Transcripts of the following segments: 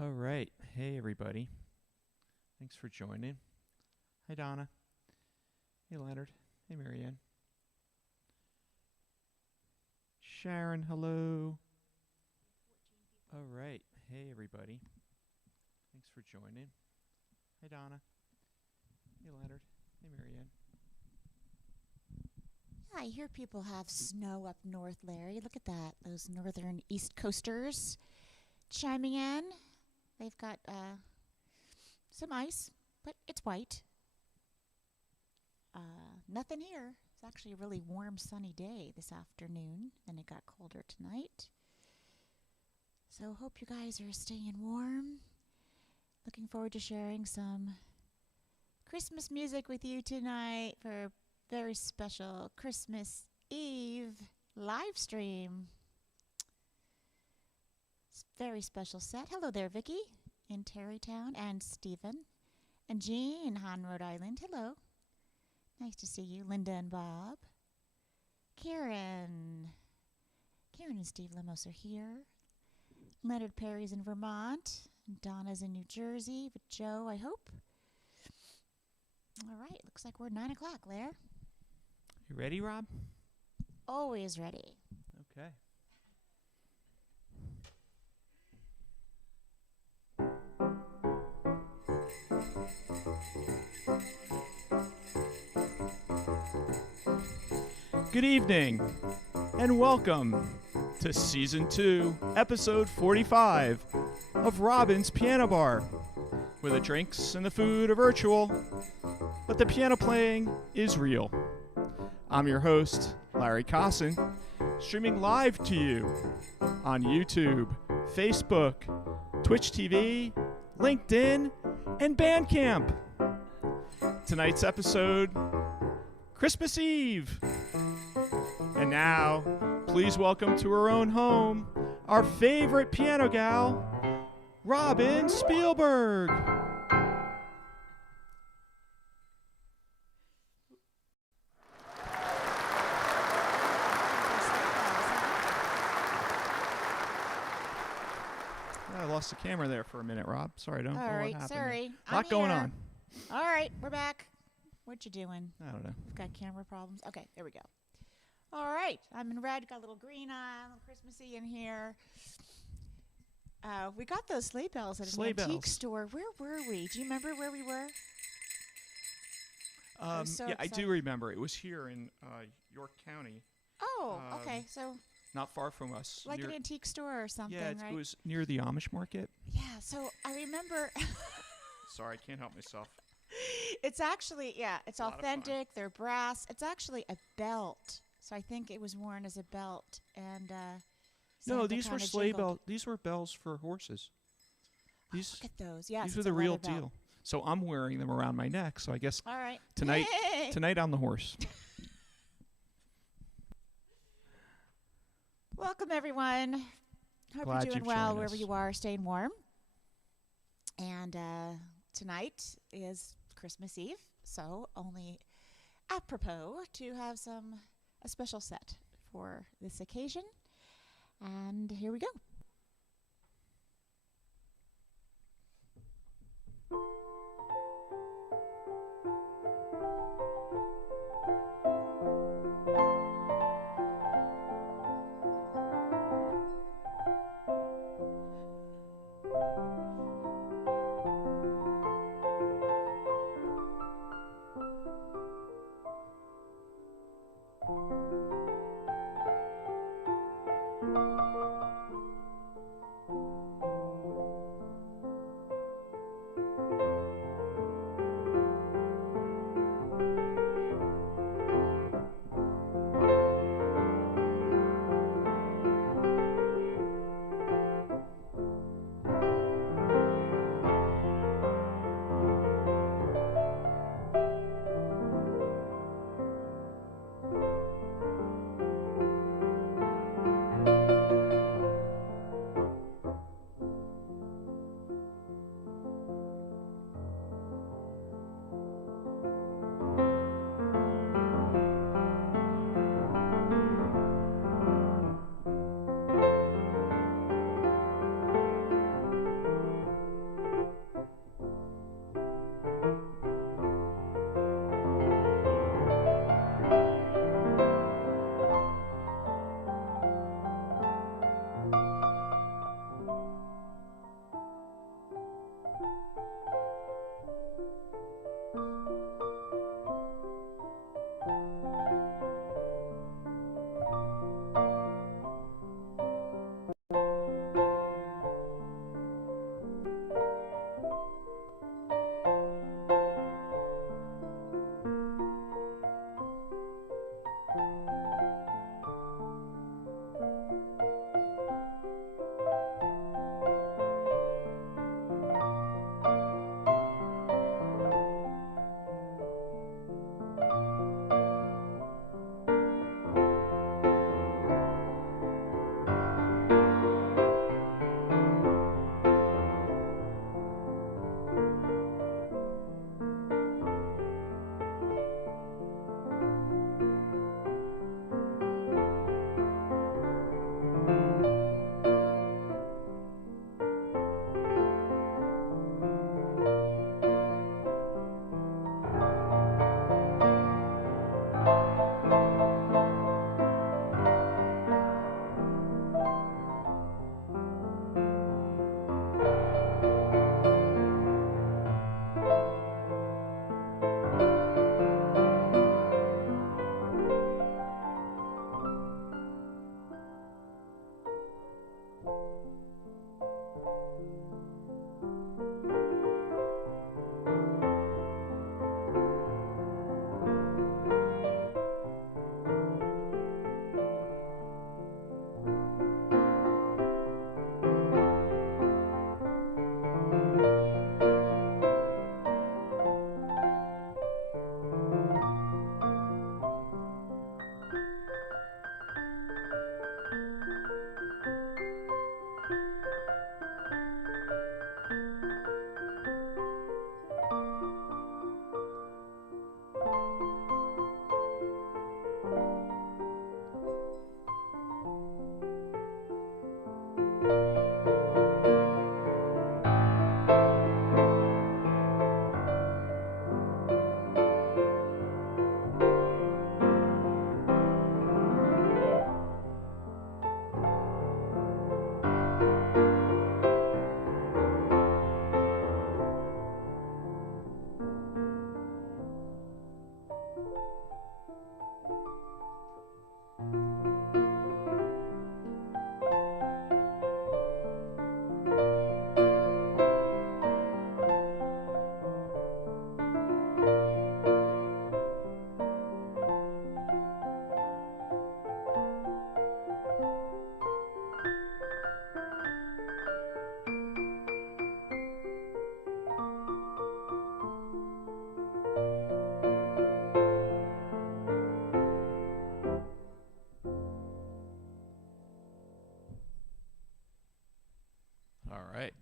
All right. Hey, everybody. Thanks for joining. Hi, Donna. Hey, Leonard. Hey, Marianne. Sharon, hello. All right. Hey, everybody. Thanks for joining. Hi, Donna. Hey, Leonard. Hey, Marianne. I hear people have snow up north, Larry. Look at that. Those northern East Coasters chiming in. They've got some ice, but it's white. Nothing here. It's actually a really warm, sunny day this afternoon, and it got colder tonight. So hope you guys are staying warm. Looking forward to sharing some Christmas music with you tonight for a very special Christmas Eve live stream. It's a very special set. Hello there, Vicki in Terrytown, and Stephen, and Jean in Han, Rhode Island. Hello. Nice to see you. Linda and Bob. Karen. Karen and Steve Lemos are here. Leonard Perry's in Vermont. Donna's in New Jersey with Joe, I hope. All right, looks like we're 9 o'clock, Lair. You ready, Rob? Always ready. Okay. Good evening, and welcome to Season 2, Episode 45 of Robin's Piano Bar, where the drinks and the food are virtual, but the piano playing is real. I'm your host, Larry Cosson, streaming live to you on YouTube, Facebook, Twitch TV, LinkedIn, and Bandcamp. Tonight's episode, Christmas Eve. And now, please welcome to her own home, our favorite piano gal, Robin Spielberg. I lost the camera there for a minute, Rob. Sorry, don't know what happened. All right, sorry. A lot going on. All right, we're back. What you doing? I don't know. We've got camera problems. Okay, there we go. All right, I'm in red. Got a little green on. A little Christmassy in here. We got those sleigh bells at an antique store. Where were we? Do you remember where we were? Yeah, I do remember. It was here in York County. Oh, okay. So not far from us. like an antique store or something, yeah, right? It was near the Amish market. Yeah, so I remember. Sorry, I can't help myself. It's actually, yeah, it's A lot of fun. authentic. They're brass. It's actually a belt. So I think it was worn as a belt. And No, Santa these were kinda sleigh jingled. bells. These were bells for horses. These Look at those. Yes, these were it's the a real leather belt. deal. So I'm wearing them around my neck. So I guess All right. tonight Yay! tonight I'm the horse. Welcome, everyone. Hope Glad you're doing you've well joined wherever us. you are, staying warm. And tonight is Christmas Eve, so only apropos to have a special set for this occasion. And here we go.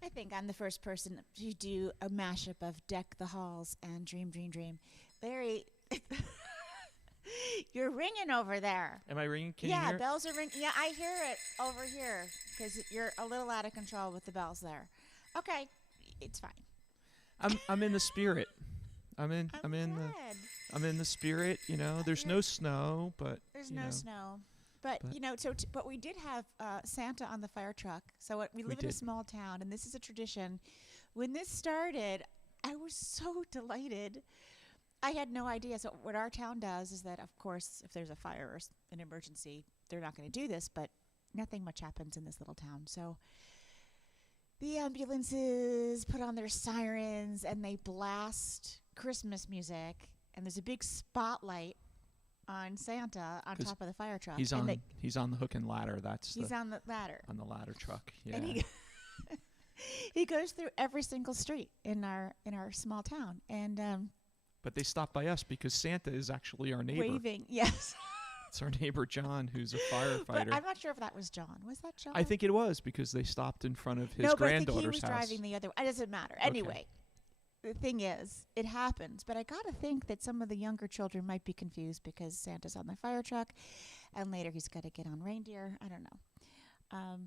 I think I'm the first person to do a mashup of Deck the Halls and Dream, Dream, Dream. Larry, you're ringing over there. Am I ringing? Can you hear Yeah, it? bells are ringing. Yeah, I hear it over here because you're a little out of control with the bells there. Okay, it's fine. I'm in the spirit. I'm in the spirit. You know, there's no snow, but there's no snow. But you know, but we did have Santa on the fire truck. So we live in a small town, and this is a tradition. When this started, I was so delighted. I had no idea. So what our town does is that, of course, if there's a fire or an emergency, they're not going to do this. But nothing much happens in this little town. So the ambulances put on their sirens, and they blast Christmas music. And there's a big spotlight on Santa on top of the fire truck. He's on the hook and ladder. He's on the ladder. On the ladder truck. Yeah. And he goes through every single street in our small town. And but they stopped by us because Santa is actually our neighbor. Waving, yes. It's our neighbor John, who's a firefighter. But I'm not sure if that was John. Was that John? I think it was because they stopped in front of his granddaughter's house. No, but I think he was driving the other way. It doesn't matter. Anyway. The thing is, it happens, but I got to think that some of the younger children might be confused because Santa's on the fire truck, and later he's got to get on reindeer. I don't know,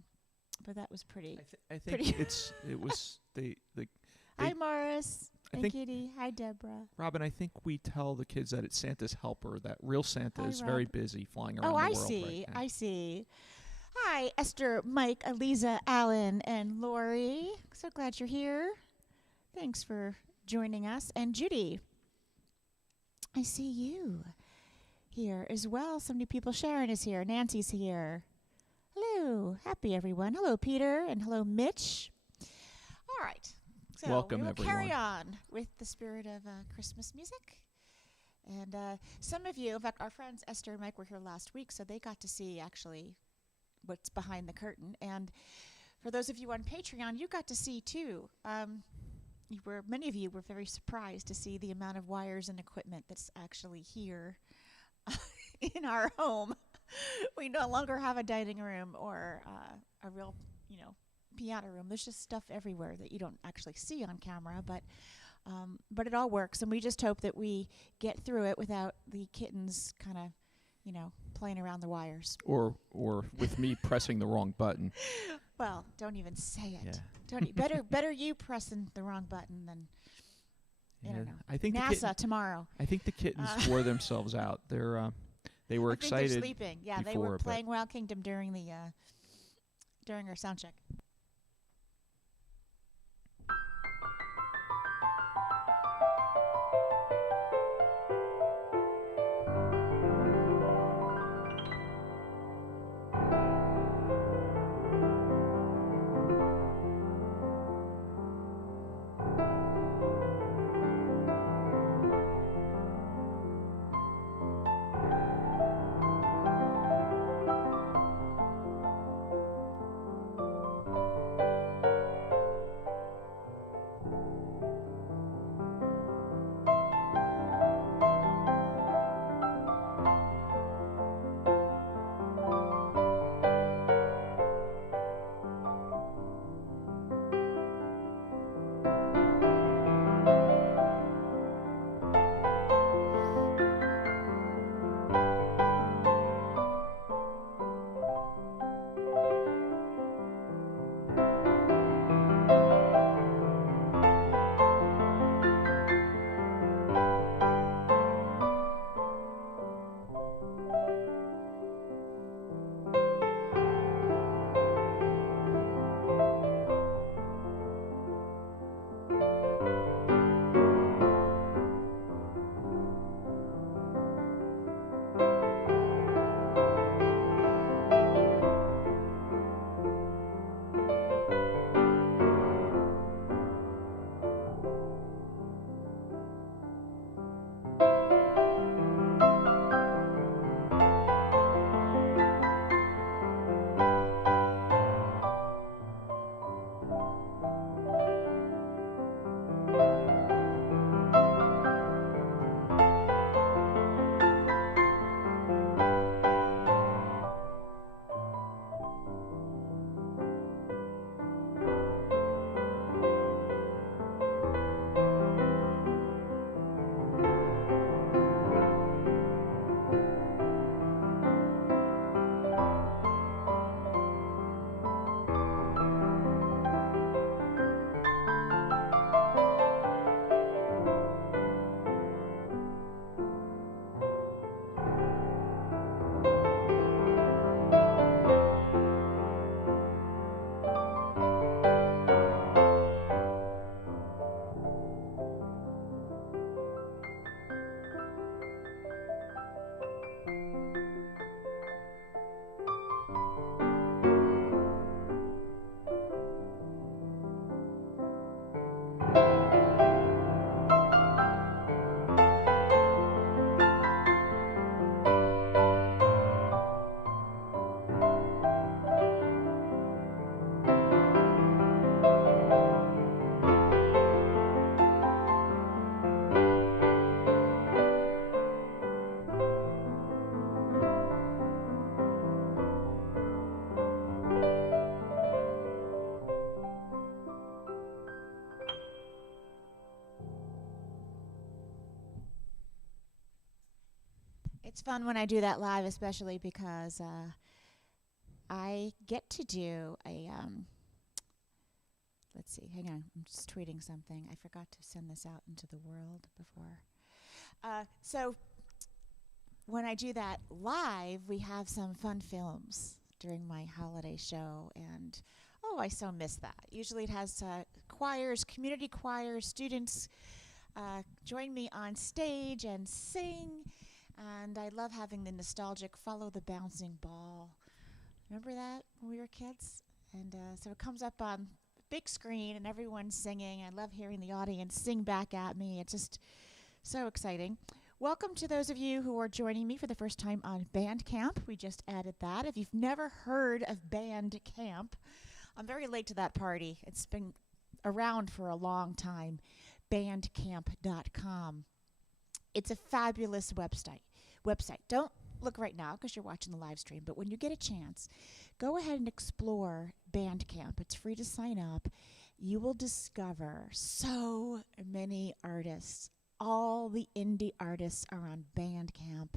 but that was pretty. I think it was they. Hi, Morris. I and think Kitty. Hi, Deborah. Robin, I think we tell the kids that it's Santa's helper. That real Santa is very busy flying around the world. Oh, I see. Right now. I see. Hi, Esther, Mike, Aliza, Alan, and Lori. So glad you're here. Thanks for joining us. And Judy, I see you here as well. So many people. Sharon is here. Nancy's here. Hello. Happy, everyone. Hello, Peter. And hello, Mitch. All right. So welcome, we'll everyone. Carry on with the spirit of Christmas music. And some of you, in fact, our friends Esther and Mike were here last week, so they got to see actually what's behind the curtain. And for those of you on Patreon, you got to see too. Many of you were very surprised to see the amount of wires and equipment that's actually here in our home. We no longer have a dining room or a real, piano room. There's just stuff everywhere that you don't actually see on camera, but it all works, and we just hope that we get through it without the kittens kind of, playing around the wires. Or with me pressing the wrong button. Well, don't even say it. Yeah. Better you pressing the wrong button than I don't know. I think NASA tomorrow. I think the kittens wore themselves out. They were excited. They're sleeping. Yeah, they were playing Wild Kingdom during our sound check. It's fun when I do that live, especially because I get to do a, let's see, hang on, I'm just tweeting something. I forgot to send this out into the world before. So when I do that live, we have some fun films during my holiday show, and oh, I so miss that. Usually it has choirs, community choirs, students join me on stage and sing, and I love having the nostalgic Follow the Bouncing Ball. Remember that when we were kids? And so it comes up on big screen and everyone's singing. I love hearing the audience sing back at me. It's just so exciting. Welcome to those of you who are joining me for the first time on Bandcamp. We just added that. If you've never heard of Bandcamp, I'm very late to that party. It's been around for a long time. Bandcamp.com. It's a fabulous website. Don't look right now because you're watching the live stream, but when you get a chance, go ahead and explore Bandcamp. It's free to sign up. You will discover so many artists. All the indie artists are on Bandcamp.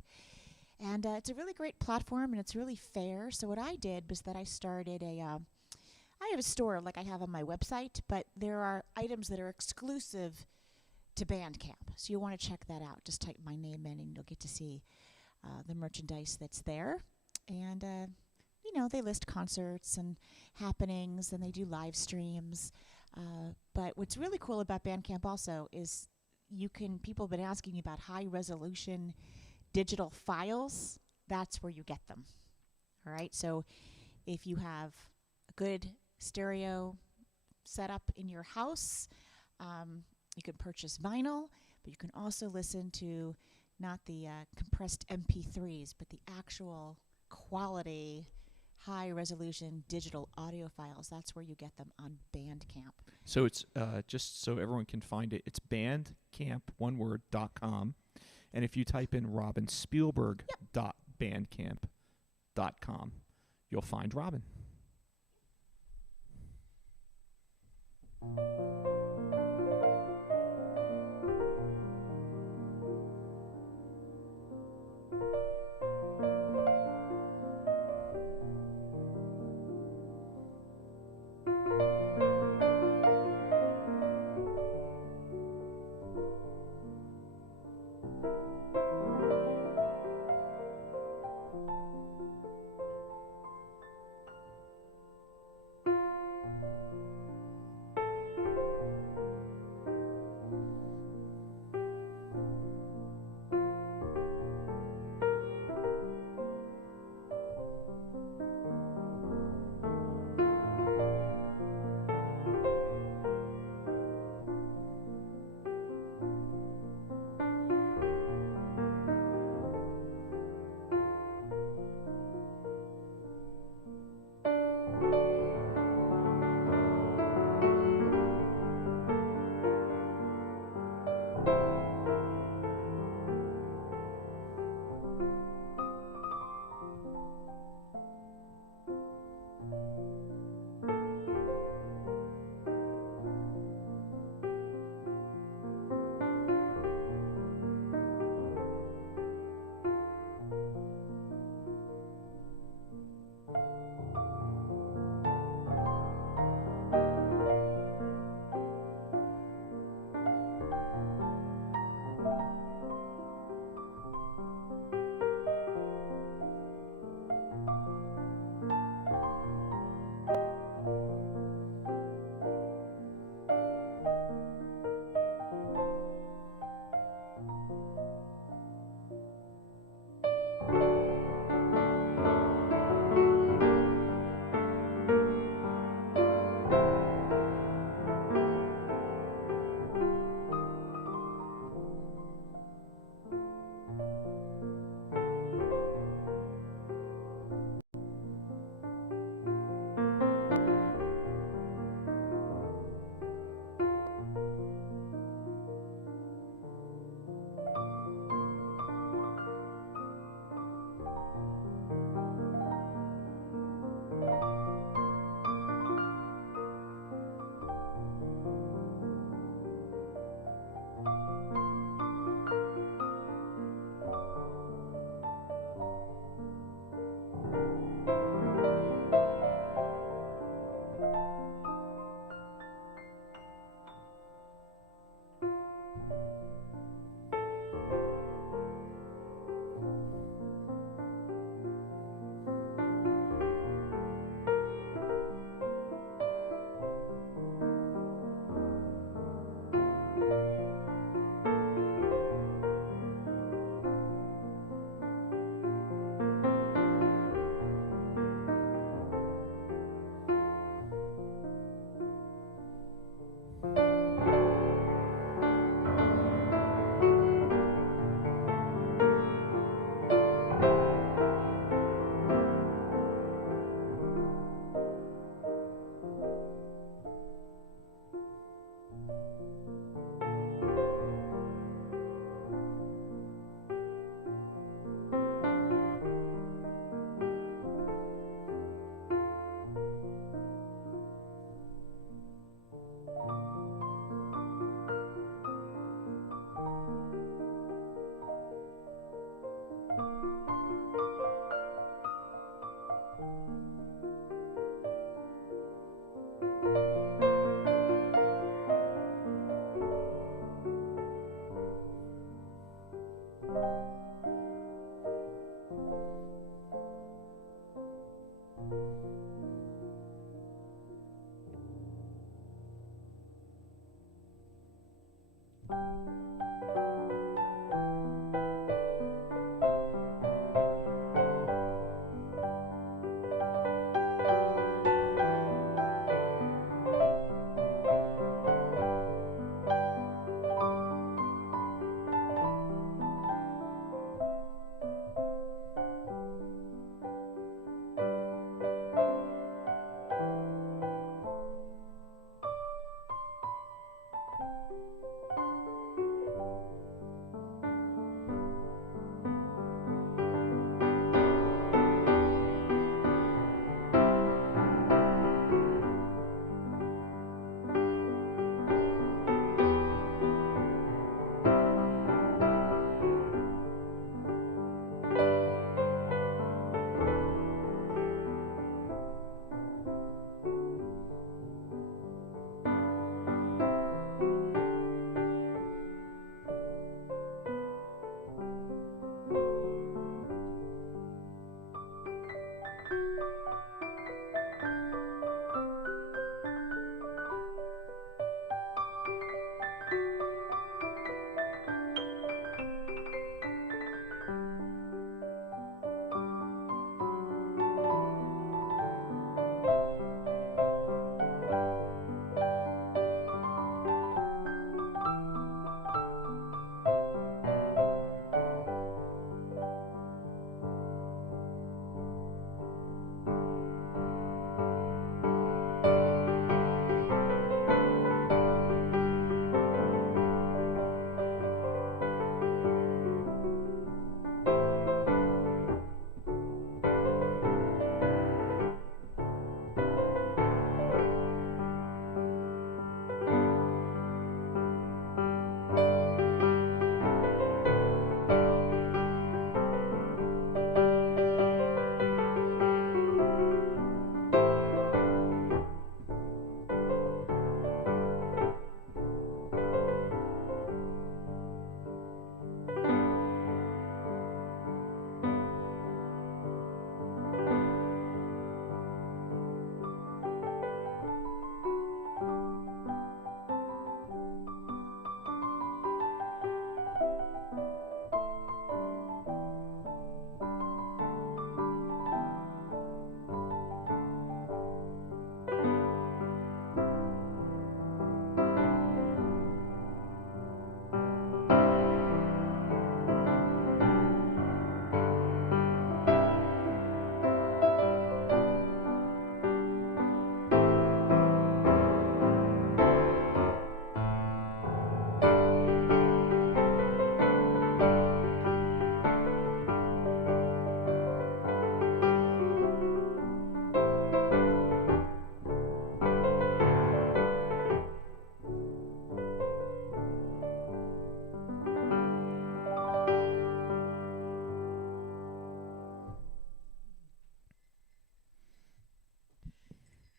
And it's a really great platform, and it's really fair. So what I did was that I started I have a store like I have on my website, but there are items that are exclusive to Bandcamp. So you'll want to check that out. Just type my name in, and you'll get to see the merchandise that's there. And, they list concerts and happenings, and they do live streams. But what's really cool about Bandcamp also is people have been asking me about high resolution digital files. That's where you get them. All right. So if you have a good stereo setup in your house, you can purchase vinyl, but you can also listen to not the compressed MP3s, but the actual quality high resolution digital audio files. That's where you get them on Bandcamp. So it's just so everyone can find it, it's bandcamp, one word, .com. And if you type in robinspielberg.bandcamp.com, you'll find Robin.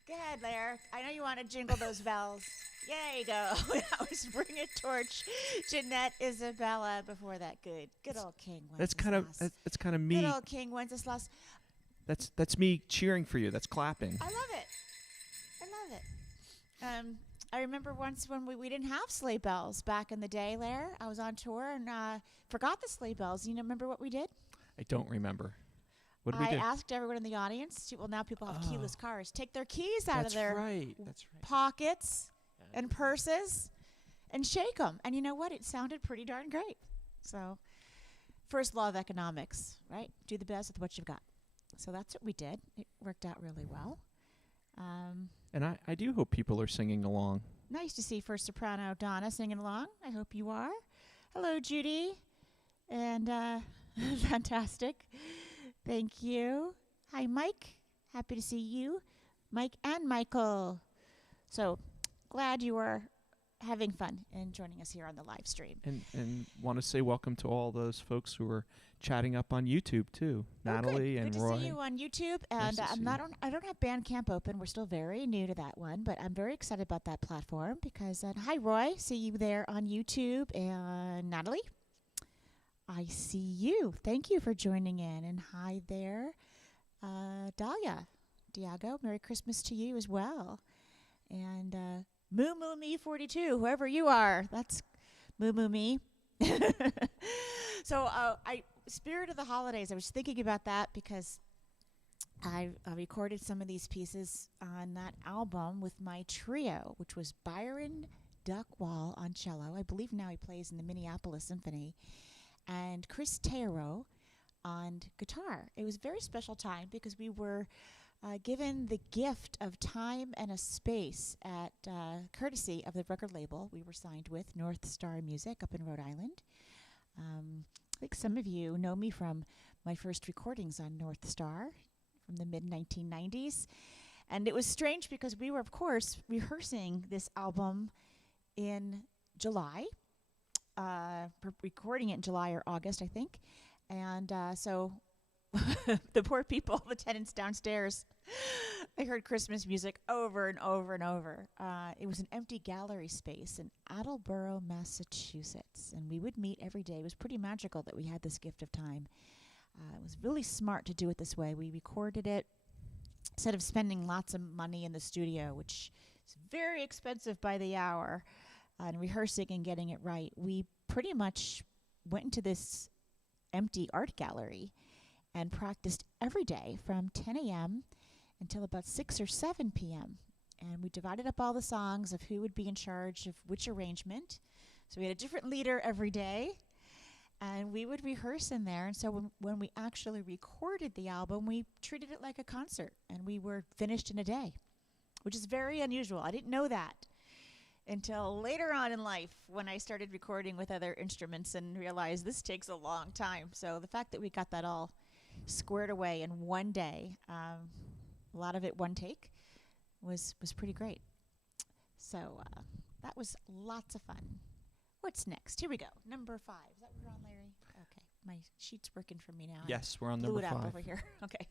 Go ahead, Lair. I know you want to jingle those bells. There you go. That was Bring a Torch. Jeanette Isabella before that. Good old King Wenceslas. That's kind of me. Good old King Wenceslas. That's me cheering for you. That's clapping. I love it. I remember once when we didn't have sleigh bells back in the day, Lair. I was on tour and forgot the sleigh bells. You know, remember what we did? I don't remember. What did we do? I asked everyone in the audience. Well, now people have keyless cars. Take their keys out of their pockets and purses and shake them. And you know what? It sounded pretty darn great. So, first law of economics, right? Do the best with what you've got. So that's what we did. It worked out really well. And I do hope people are singing along. Nice to see first soprano Donna singing along. I hope you are. Hello, Judy. And fantastic. Thank you. Hi, Mike. Happy to see you. Mike and Michael. So glad you are having fun and joining us here on the live stream. And want to say welcome to all those folks who are chatting up on YouTube too. Natalie and good Roy. Good to see you on YouTube. And I don't have Bandcamp open. We're still very new to that one, but I'm very excited about that platform because hi Roy, see you there on YouTube, and Natalie, I see you. Thank you for joining in, and hi there, Dahlia, Diago. Merry Christmas to you as well, and Moo Moo Me 42, whoever you are, that's Moo Moo Me. So Spirit of the Holidays, I was thinking about that because I recorded some of these pieces on that album with my trio, which was Byron Duckwall on cello. I believe now he plays in the Minneapolis Symphony. And Chris Tero on guitar. It was a very special time because we were given the gift of time and a space at courtesy of the record label we were signed with, North Star Music up in Rhode Island. I think some of you know me from my first recordings on North Star from the mid-1990s. And it was strange because we were, of course, rehearsing this album in July, recording it in July or August, I think. And so the poor people, the tenants downstairs, I heard Christmas music over and over and over. It was an empty gallery space in Attleboro, Massachusetts, and we would meet every day. It was pretty magical that we had this gift of time. It was really smart to do it this way. We recorded it instead of spending lots of money in the studio, which is very expensive by the hour, and rehearsing and getting it right. We pretty much went into this empty art gallery and practiced every day from 10 a.m. until about 6 or 7 p.m. And we divided up all the songs of who would be in charge of which arrangement. So we had a different leader every day, and we would rehearse in there. And so when we actually recorded the album, we treated it like a concert, and we were finished in a day, which is very unusual. I didn't know that until later on in life when I started recording with other instruments and realized this takes a long time. So the fact that we got that all squared away in one day, a lot of it one take, was pretty great. So that was lots of fun. What's next? Here we go. Number 5. Is that what we're on, Larry? Okay. My sheet's working for me now. Yes, we're on Blew number it 5. up over here. Okay.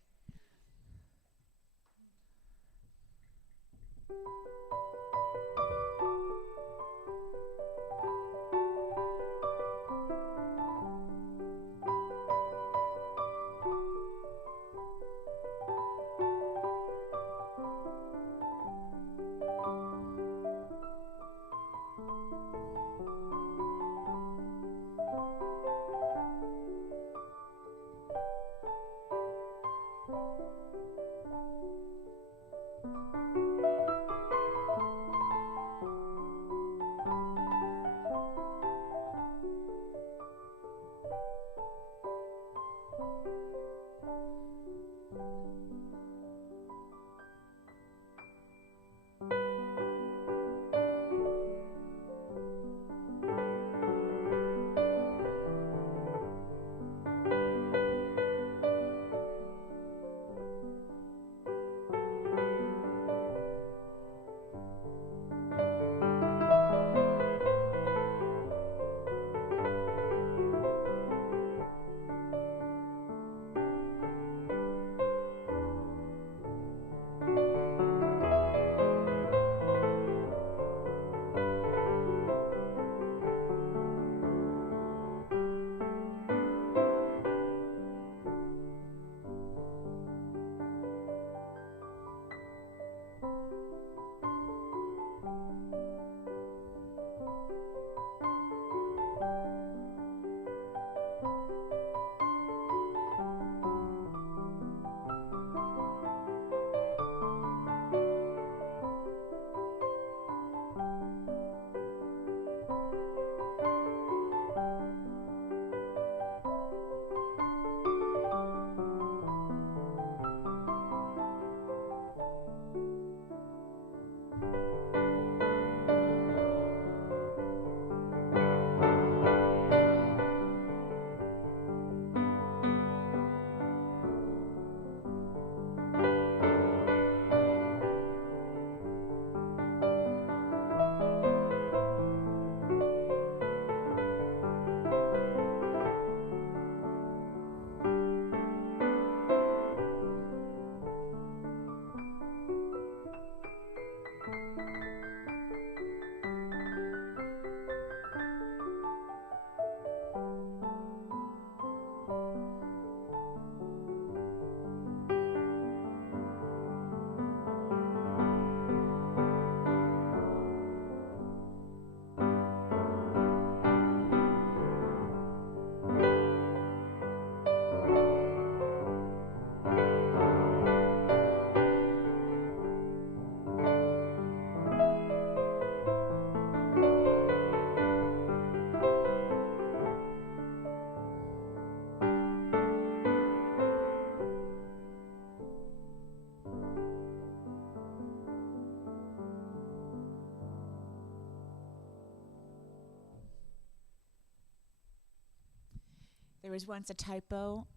was once a typo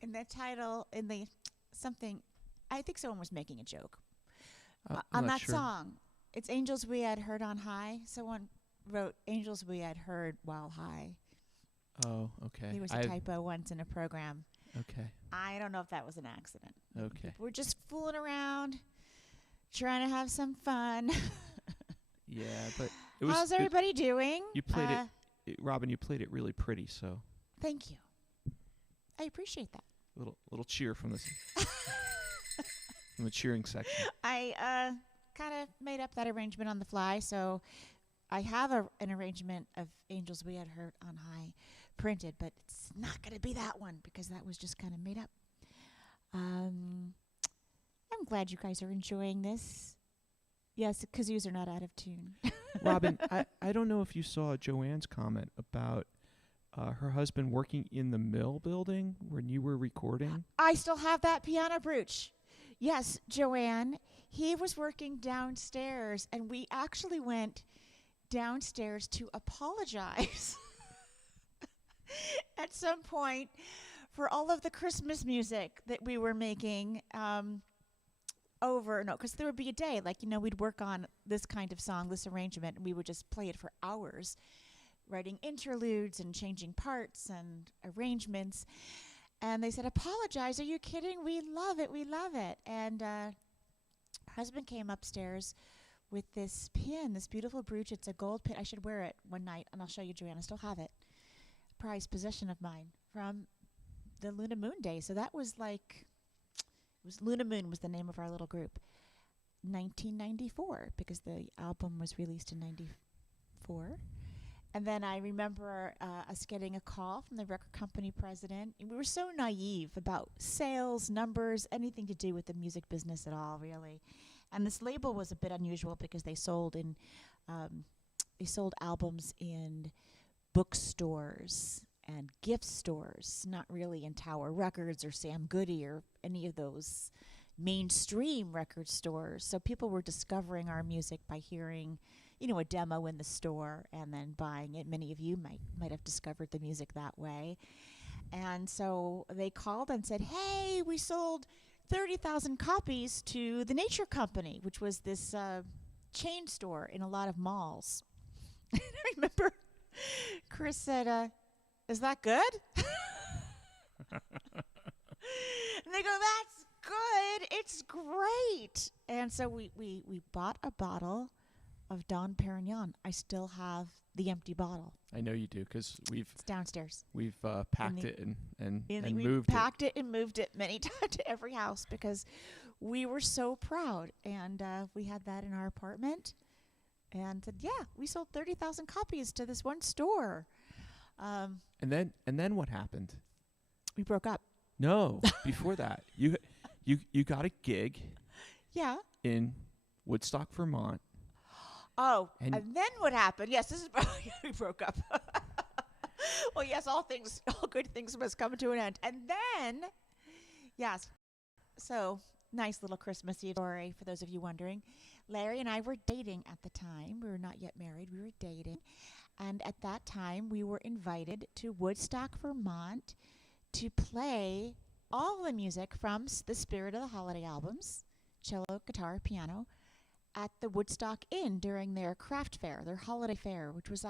in the title, in the something. I think someone was making a joke on that song. It's Angels We Had Heard on High. Someone wrote Angels We Had Heard While High. Oh, okay. There was a typo once in a program. Okay. I don't know if that was an accident. Okay. We're just fooling around, trying to have some fun. Yeah, but it was. How's everybody doing? You played Robin. You played it really pretty. So. Thank you. I appreciate that. Little cheer from this. From the cheering section. I kind of made up that arrangement on the fly, so I have an arrangement of Angels We Had Heard on High printed, but it's not going to be that one because that was just kind of made up. I'm glad you guys are enjoying this. Yes, because yous are not out of tune. Robin, I don't know if you saw Joanne's comment about her husband working in the mill building when you were recording. I still have that piano brooch. Yes, Joanne. He was working downstairs, and we actually went downstairs to apologize at some point for all of the Christmas music that we were making because there would be a day, we'd work on this kind of song, this arrangement, and we would just play it for hours, writing interludes and changing parts and arrangements. And they said, apologize, are you kidding? We love it, we love it. And her husband came upstairs with this pin, this beautiful brooch. It's a gold pin. I should wear it one night, and I'll show you, Joanne. I still have it. Prized possession of mine from the Luna Moon Day. So that was Luna Moon was the name of our little group. 1994, because the album was released in 94. And then I remember us getting a call from the record company president. We were so naive about sales, numbers, anything to do with the music business at all, really. And this label was a bit unusual because they sold albums in bookstores and gift stores, not really in Tower Records or Sam Goody or any of those mainstream record stores. So people were discovering our music by hearing, a demo in the store and then buying it. Many of you might have discovered the music that way. And so they called and said, hey, we sold 30,000 copies to the Nature Company, which was this chain store in a lot of malls. I remember Chris said, is that good? And they go, that's good. It's great. And so we bought a bottle of Dom Perignon. I still have the empty bottle. I know you do because it's downstairs. We've packed it and moved it. We packed it and moved it many times to every house because we were so proud. And we had that in our apartment and said, yeah, we sold 30,000 copies to this one store. And then what happened? We broke up. No, before that, you got a gig. Yeah. In Woodstock, Vermont. Oh, and then what happened? Yes, this is we broke up. Well, yes, all good things must come to an end. And then, yes, so nice little Christmas Eve story for those of you wondering. Larry and I were dating at the time. We were not yet married. We were dating. And at that time, we were invited to Woodstock, Vermont to play all the music from the Spirit of the Holiday albums, cello, guitar, piano, at the Woodstock Inn during their craft fair, their holiday fair, which was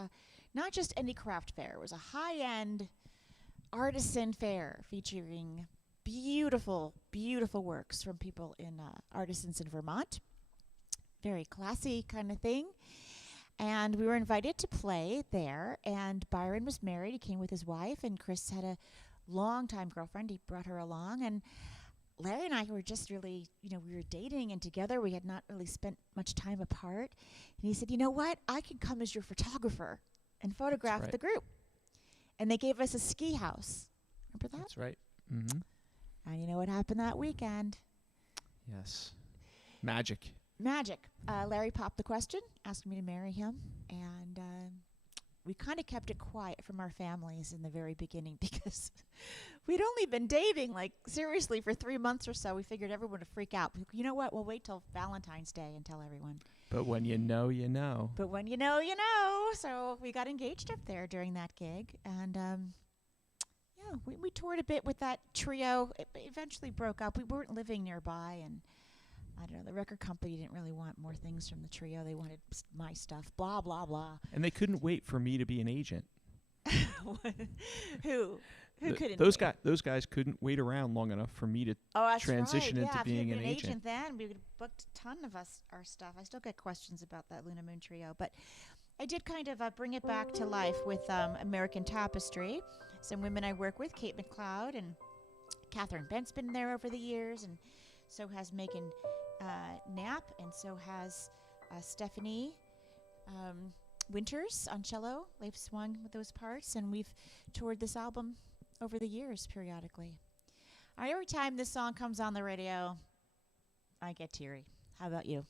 not just any craft fair. It was a high-end artisan fair featuring beautiful, beautiful works from people artisans in Vermont. Very classy kind of thing. And we were invited to play there, and Byron was married. He came with his wife, and Chris had a long-time girlfriend. He brought her along, and Larry and I were just really, we were dating and together. We had not really spent much time apart. And he said, you know what? I can come as your photographer and photograph the group. And they gave us a ski house. Remember that? That's right. Mm-hmm. And you know what happened that weekend? Yes. Magic. Larry popped the question, asked me to marry him, and we kind of kept it quiet from our families in the very beginning because we'd only been dating, like, seriously, for 3 months or so. We figured everyone would freak out. You know what? We'll wait till Valentine's Day and tell everyone. But when you know, you know. But when you know, you know. So we got engaged up there during that gig. And, yeah, we toured a bit with that trio. It eventually broke up. We weren't living nearby, and I don't know, the record company didn't really want more things from the trio. They wanted my stuff, blah, blah, blah. And they couldn't wait for me to be an agent. Who couldn't those wait? those guys couldn't wait around long enough for me to That's transition right. into Yeah, being if an you'd been agent. Then we would have booked a ton of our stuff. I still get questions about that Luna Moon trio, but I did kind of bring it back to life with American Tapestry. Some women I work with, Kate McLeod and Catherine Bent's been there over the years, and so has Megan Knapp, and so has Stephanie Winters on cello. They've swung with those parts, and we've toured this album over the years periodically. All right, every time this song comes on the radio, I get teary. How about you?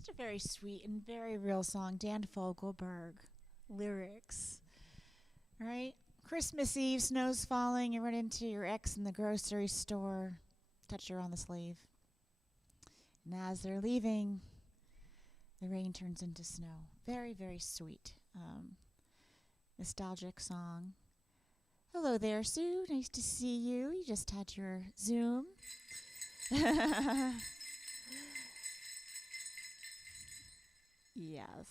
It's a very sweet and very real song. Dan Fogelberg lyrics, right? Christmas Eve, snow's falling, you run into your ex in the grocery store, touch her on the sleeve. And as they're leaving, the rain turns into snow. Very, very sweet. Nostalgic song. Hello there, Sue. Nice to see you. You just had your Zoom. Yes.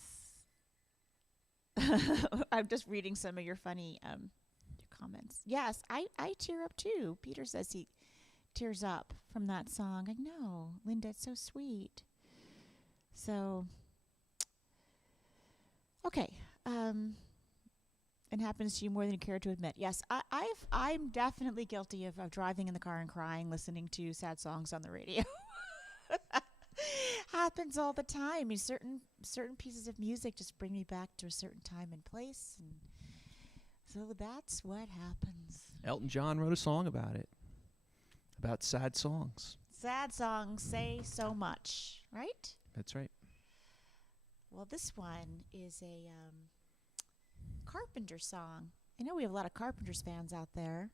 I'm just reading some of your funny comments. Yes, I tear up too. Peter says he tears up from that song. I know, Linda, it's so sweet. So, okay. It happens to you more than you care to admit. Yes, I'm definitely guilty of driving in the car and crying, listening to sad songs on the radio. Happens all the time. I mean, certain pieces of music just bring me back to a certain time and place, and so that's what happens. Elton John wrote a song about it, about sad songs. Sad songs say so much, right? That's right. Well, this one is a Carpenter song. I know we have a lot of Carpenters fans out there,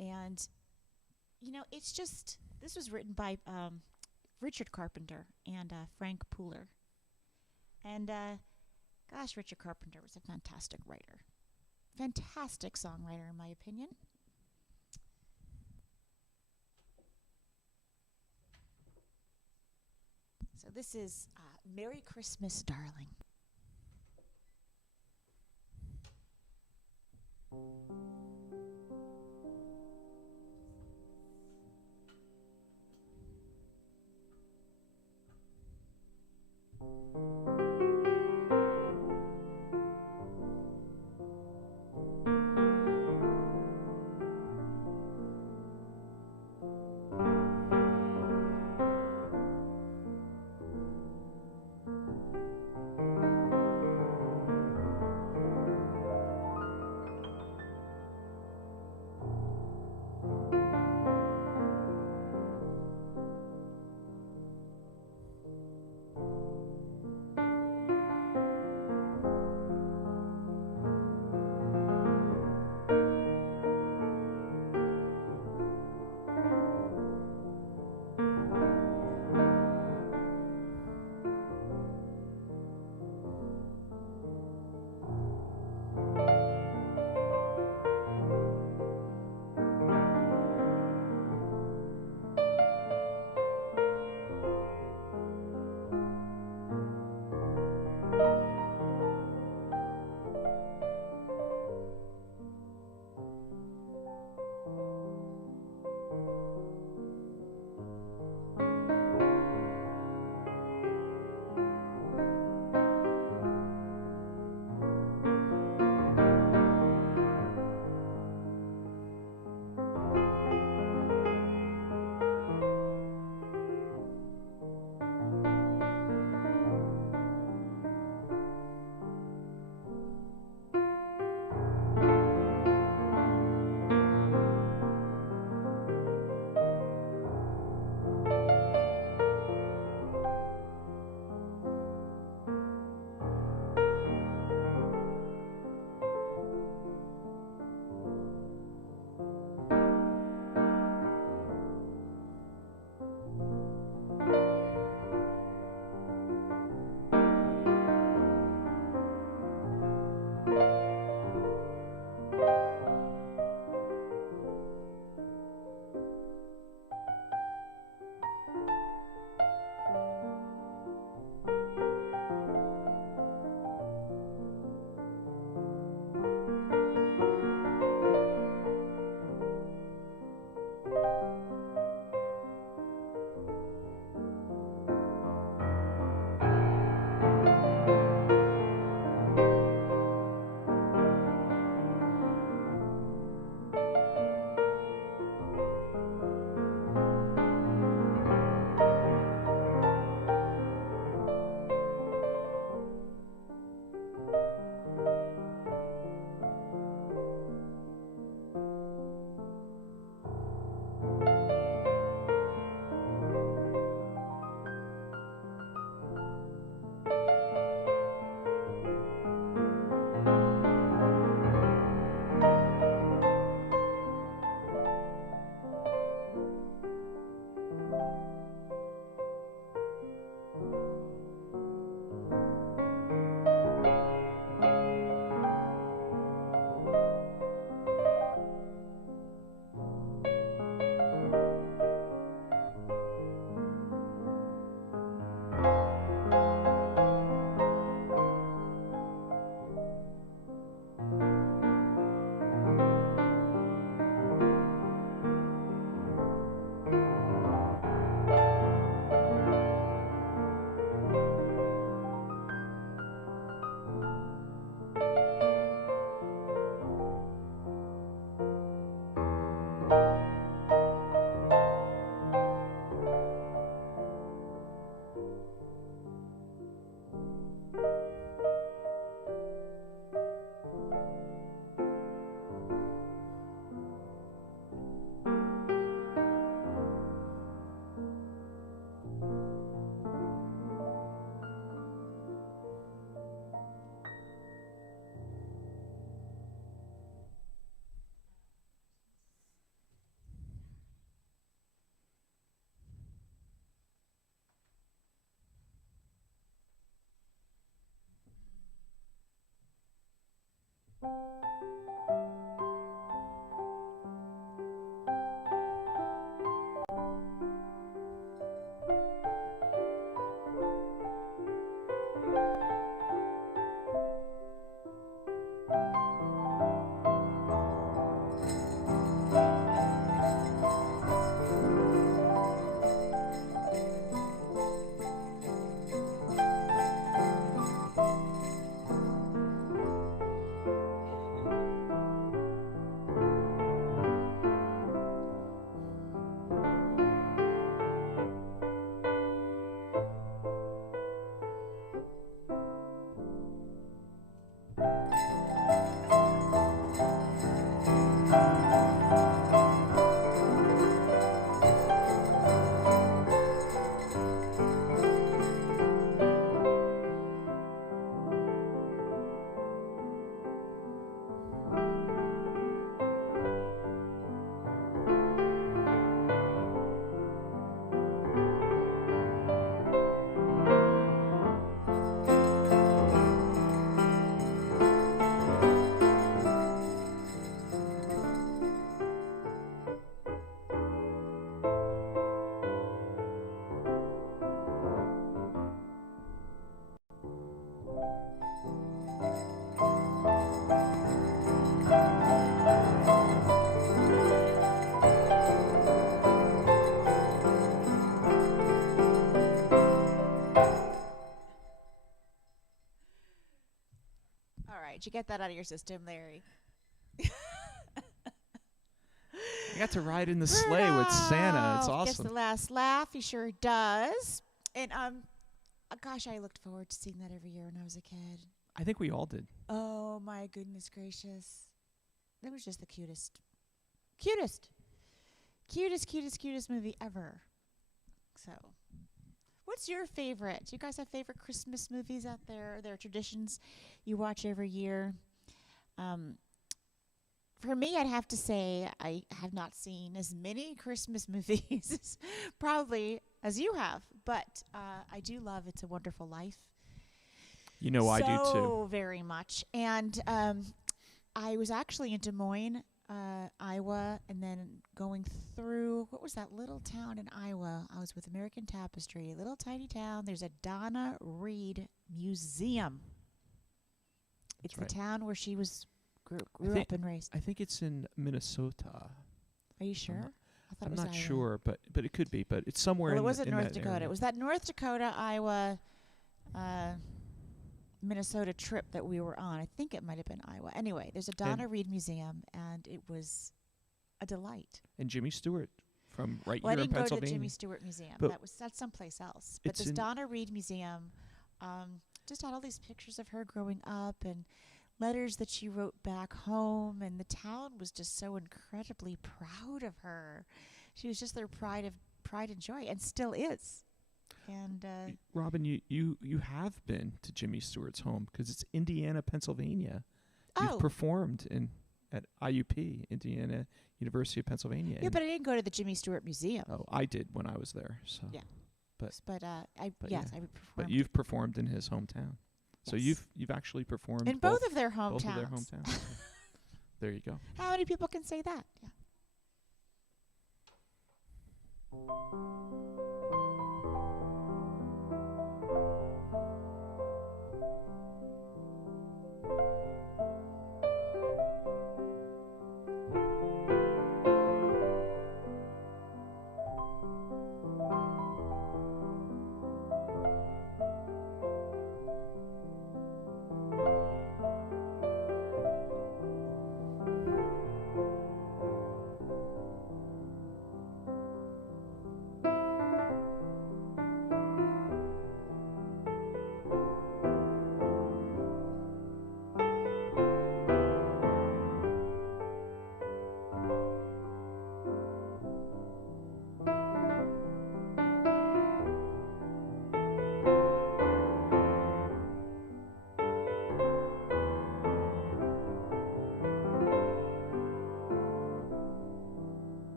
and it's just, this was written by Richard Carpenter and Frank Pooler. And gosh, Richard Carpenter was a fantastic writer. Fantastic songwriter, in my opinion. So this is Merry Christmas, Darling. right, you get that out of your system, Larry. I got to ride in the sleigh with Santa. It's Gets the awesome. last laugh. He sure does. And gosh, I looked forward to seeing that every year when I was a kid. I think we all did. Oh my goodness gracious! It was just the cutest movie ever. So, what's your favorite? Do you guys have favorite Christmas movies out there? Are there traditions you watch every year? For me, I'd have to say I have not seen as many Christmas movies probably as you have, but I do love It's a Wonderful Life. You know, I do too. So very much. And I was actually in Des Moines, Iowa, and then going through, what was that little town in Iowa? I was with American Tapestry, a little tiny town. There's a Donna Reed Museum. It's the town where she was grew up and raised. I think it's in Minnesota. Are you sure? I thought I'm it was not Iowa. sure, but it could be. But it's somewhere Well, in it wasn't in North that Dakota. area. It was that North Dakota, Iowa, Minnesota trip that we were on. I think it might have been Iowa. Anyway, there's a Donna Reed Museum, and it was a delight. And Jimmy Stewart from Well, here I in didn't go to Pennsylvania. the Jimmy Stewart Museum. But That's someplace else. But this Donna Reed Museum just had all these pictures of her growing up and letters that she wrote back home, and the town was just so incredibly proud of her. She was just their pride and joy, and still is. And Robin, you have been to Jimmy Stewart's home because it's Indiana, Pennsylvania. You've performed at IUP, Indiana University of Pennsylvania. Yeah, but I didn't go to the Jimmy Stewart Museum. Oh, I did when I was there. So yeah, but I performed. But you've performed in his hometown. So Yes. you've actually performed in both of their hometowns. Both of their hometowns. There you go. How many people can say that? Yeah.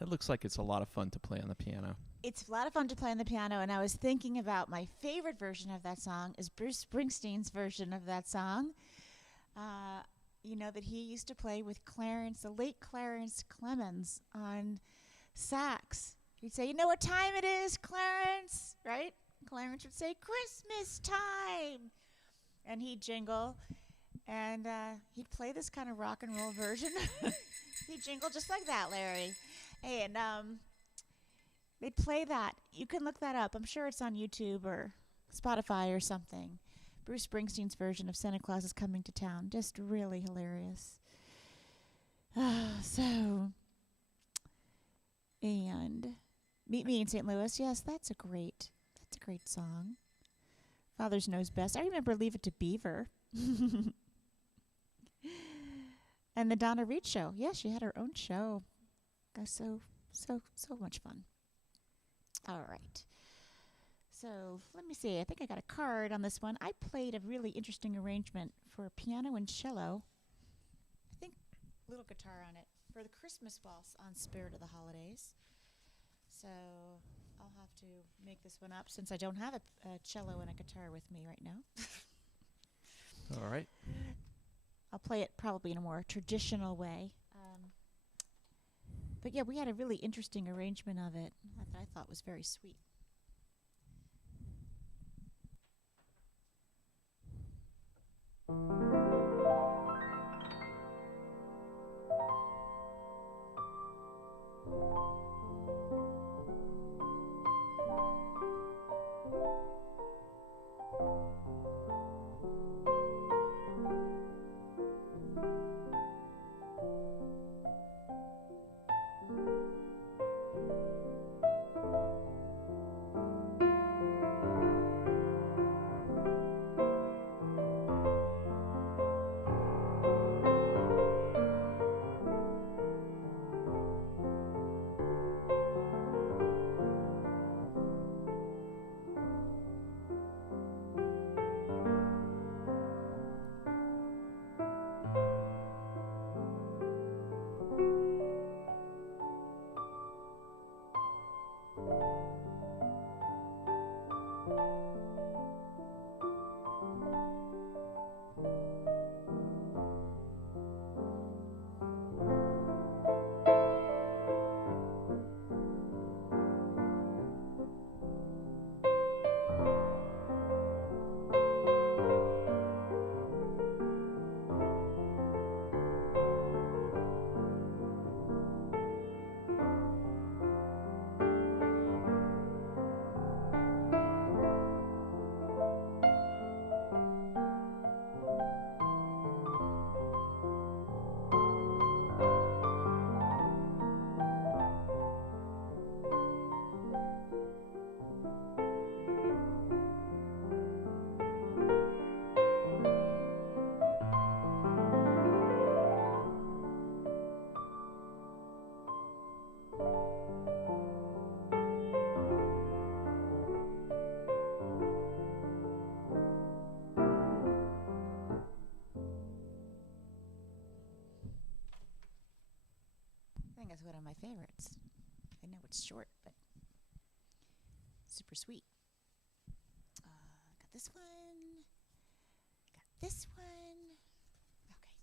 It looks like it's a lot of fun to play on the piano. It's a lot of fun to play on the piano, and I was thinking about my favorite version of that song is Bruce Springsteen's version of that song. You know, that he used to play with Clarence, the late Clarence Clemens, on sax. He'd say, "You know what time it is, Clarence?" Right? Clarence would say, "Christmas time." And he'd jingle, and he'd play this kind of rock and roll version. He'd jingle just like that, Larry. And they'd play that. You can look that up. I'm sure it's on YouTube or Spotify or something. Bruce Springsteen's version of Santa Claus is Coming to Town. Just really hilarious. And Meet Me in St. Louis. Yes, that's a great song. Father's Knows Best. I remember Leave It to Beaver. And the Donna Reed Show. Yeah, she had her own show. So much fun. All right. So let me see. I think I got a card on this one. I played a really interesting arrangement for piano and cello. I think little guitar on it for the Christmas Waltz on Spirit of the Holidays. So I'll have to make this one up since I don't have a cello and a guitar with me right now. All right. I'll play it probably in a more traditional way. But yeah, we had a really interesting arrangement of it that I thought was very sweet. one of my favorites. I know it's short, but super sweet. Got this one. Got this one. Okay.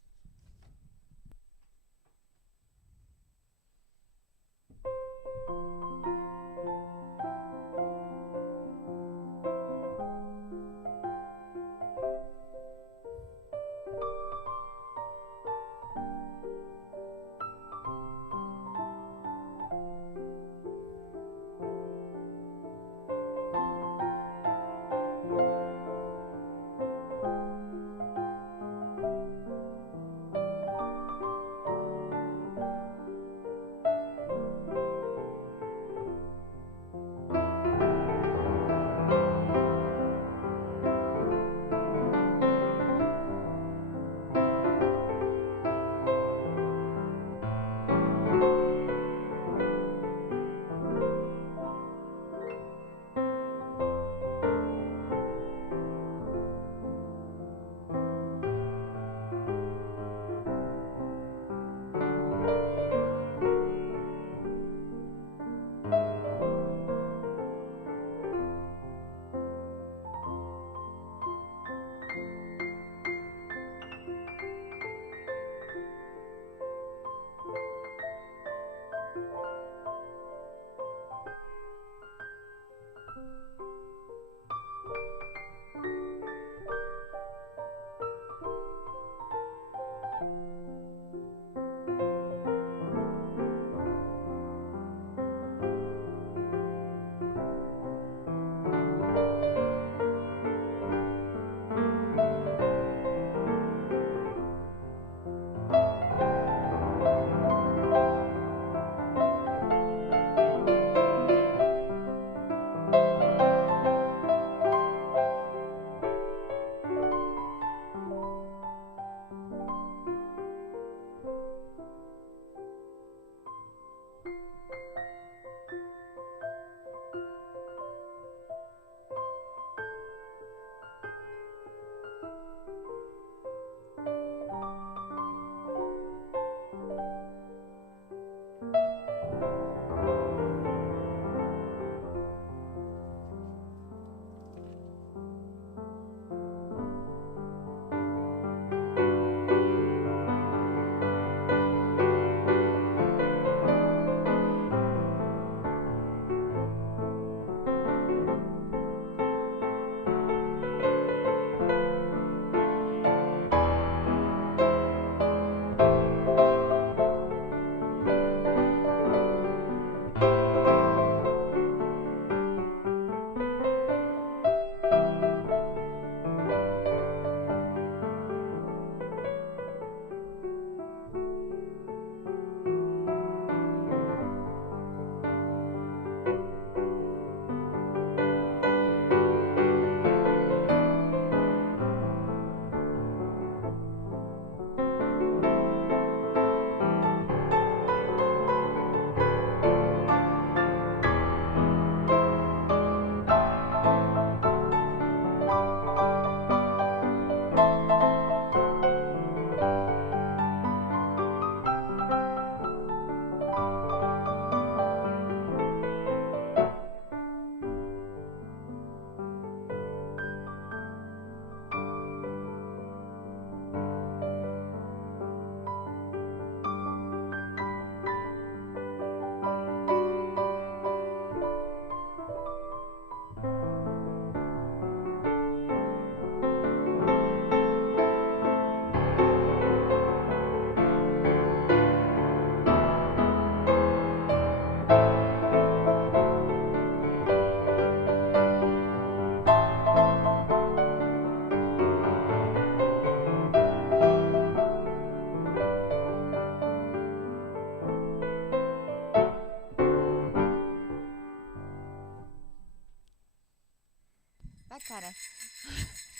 That kind of.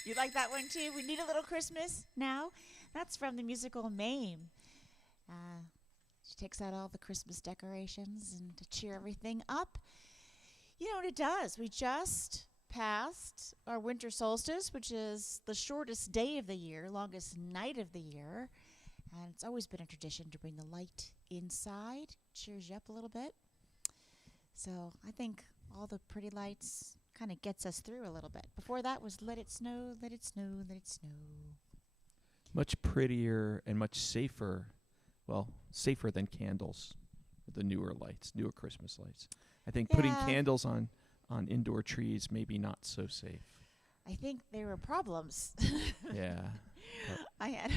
You like that one too? We Need a Little Christmas Now. That's from the musical Mame. She takes out all the Christmas decorations and to cheer everything up. You know what it does? We just passed our winter solstice, which is the shortest day of the year, longest night of the year. And it's always been a tradition to bring the light inside. Cheers you up a little bit. So I think all the pretty lights kind of gets us through a little bit. Before that was let it snow, let it snow, let it snow. Much prettier and much safer. Well, safer than candles. The newer lights, newer Christmas lights. I think putting candles on indoor trees maybe not so safe. I think there were problems. Yeah. I had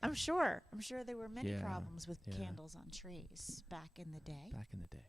I'm sure there were many problems with candles on trees back in the day. Back in the day.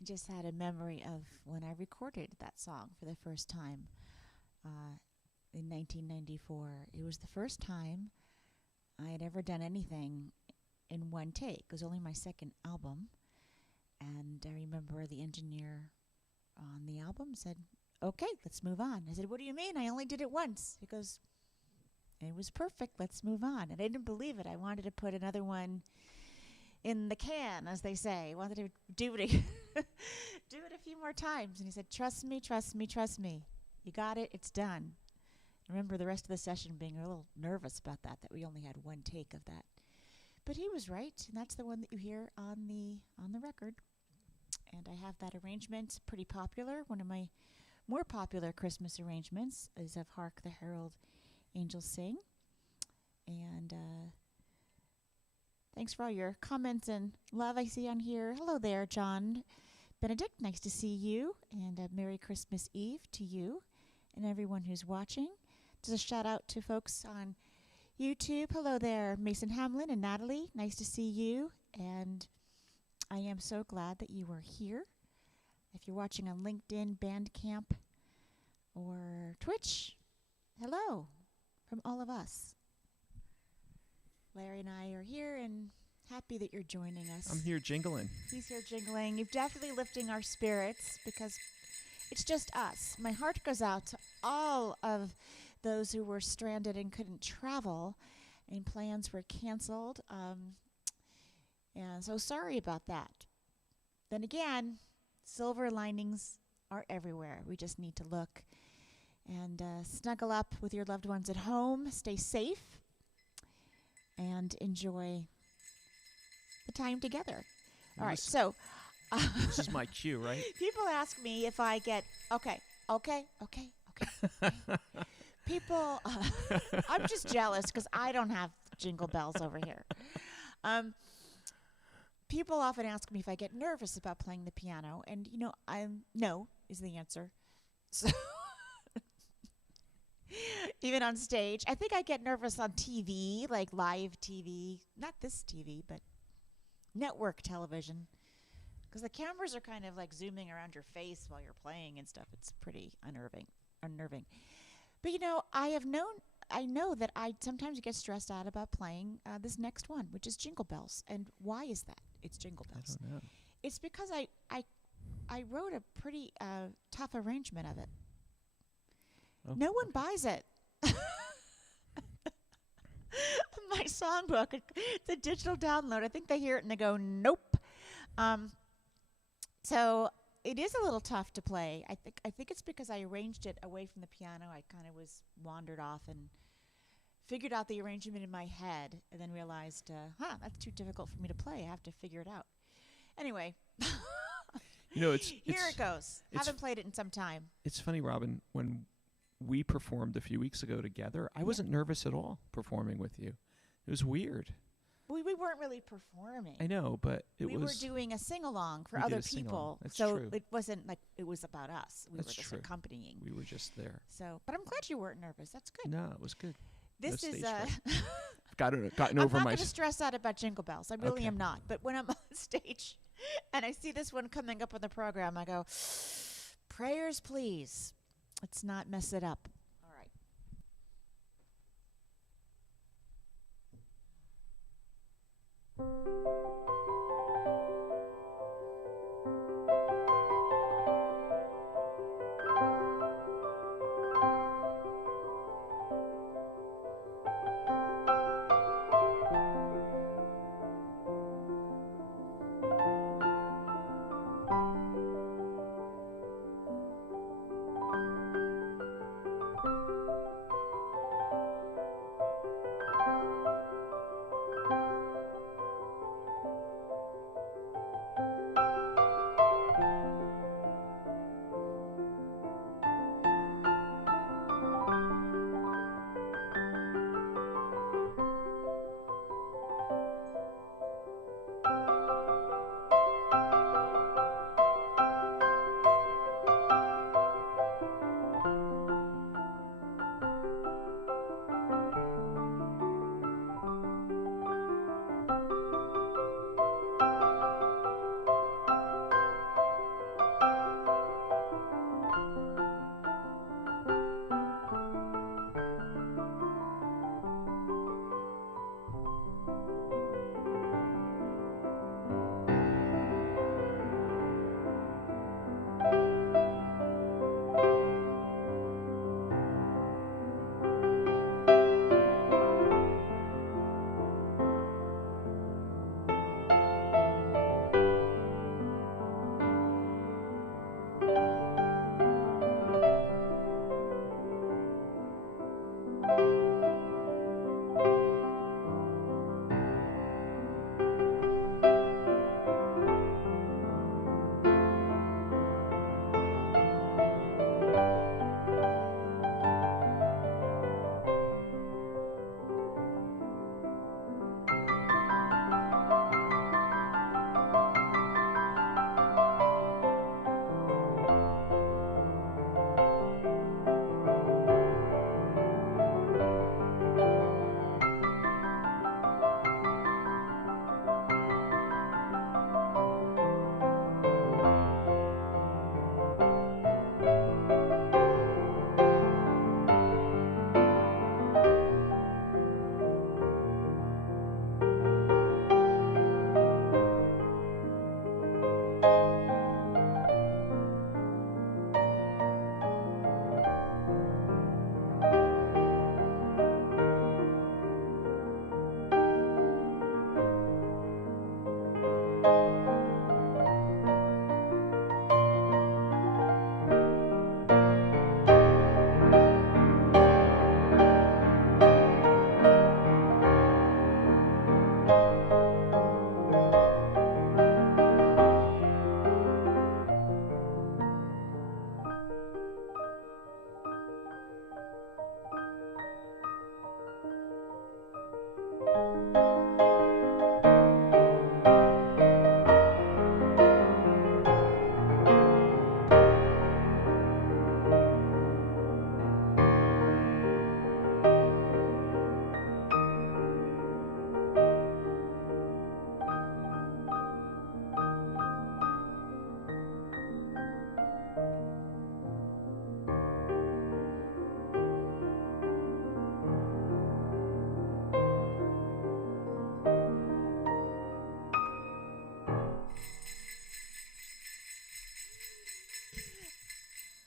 I just had a memory of when I recorded that song for the first time in 1994. It was the first time I had ever done anything in one take. It was only my second album. And I remember the engineer on the album, said, okay, let's move on. I said, what do you mean? I only did it once. He goes, it was perfect. Let's move on. And I didn't believe it. I wanted to put another one in the can, as they say. I wanted to do it, do it a few more times. And he said, trust me, trust me, trust me. You got it. It's done. I remember the rest of the session being a little nervous about that we only had one take of that. But he was right, and that's the one that you hear on the record. And I have that arrangement, pretty popular. One of my more popular Christmas arrangements is of Hark the Herald Angels Sing. And thanks for all your comments and love I see on here. Hello there, John Benedict. Nice to see you. And Merry Christmas Eve to you and everyone who's watching. Just a shout out to folks on YouTube. Hello there, Mason Hamlin and Natalie. Nice to see you. And I am so glad that you are here. If you're watching on LinkedIn, Bandcamp, or Twitch, hello from all of us. Larry and I are here and happy that you're joining us. I'm here jingling. He's here jingling. You're definitely lifting our spirits because it's just us. My heart goes out to all of those who were stranded and couldn't travel and plans were canceled. And so sorry about that. Then again, silver linings are everywhere. We just need to look and snuggle up with your loved ones at home. Stay safe and enjoy the time together. All right, so this is my cue, right? People ask me if I get okay. People, I'm just jealous because I don't have Jingle Bells over here. People often ask me if I get nervous about playing the piano, and no is the answer. So even on stage, I think I get nervous on TV, like live TV, not this TV, but network television, because the cameras are kind of like zooming around your face while you're playing and stuff. It's pretty unnerving. But I know that I sometimes get stressed out about playing this next one, which is Jingle Bells. And why is that? It's Jingle Bells. I don't know. It's because I wrote a pretty tough arrangement of it. Oh, no one buys it. My songbook, it's a digital download. I think they hear it and they go, nope. So it is a little tough to play. I think it's because I arranged it away from the piano. I kind of wandered off and figured out the arrangement in my head and then realized, that's too difficult for me to play. I have to figure it out. Anyway, here it goes. Haven't played it in some time. It's funny, Robin, when we performed a few weeks ago together, I wasn't nervous at all performing with you. It was weird. We weren't really performing. I know, but we were doing a sing-along for other people. That's so true. It wasn't like it was about us. We That's were just true. accompanying. We were just there. So, but I'm glad you weren't nervous. That's good. No, it was good. This No is stage fright. gotten over I'm not going to stress out about Jingle Bells. I really Okay. am not. But when I'm on stage and I see this one coming up on the program, I go, prayers, please. Let's not mess it up. All right.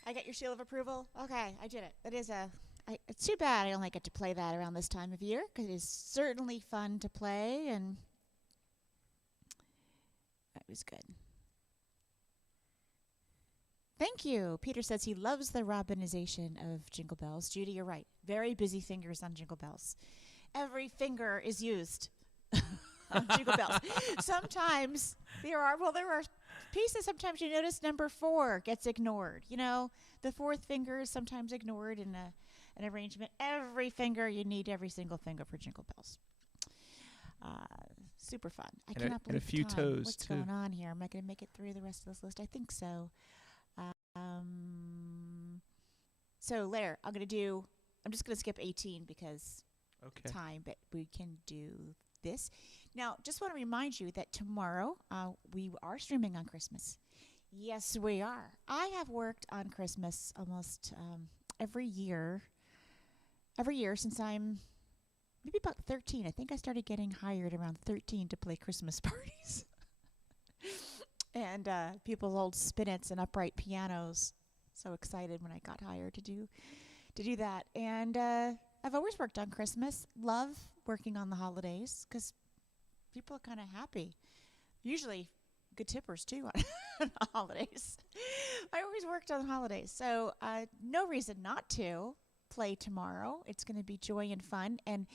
I got your seal of approval? Okay, I did it. That is it's too bad I only get to play that around this time of year, because it is certainly fun to play, and that was good. Thank you. Peter says he loves the Robinization of Jingle Bells. Judy, you're right. Very busy fingers on Jingle Bells. Every finger is used on Jingle Bells. Sometimes there are pieces. Sometimes you notice number 4 gets ignored. You know, the 4th finger is sometimes ignored in an arrangement. Every finger, you need every single finger for Jingle Bells. Super fun. I cannot believe a few the time. toes, What's too. going on here? Am I going to make it through the rest of this list? I think so. So later, I'm just going to skip 18 because time, but we can do this. Now, just want to remind you that tomorrow we are streaming on Christmas. Yes, we are. I have worked on Christmas almost every year since I'm maybe about 13. I think I started getting hired around 13 to play Christmas parties. And people's old spinets and upright pianos. So excited when I got hired to do that. And I've always worked on Christmas. Love working on the holidays because people are kind of happy. Usually good tippers too on the holidays. I always worked on the holidays. So no reason not to play tomorrow. It's going to be joy and fun. And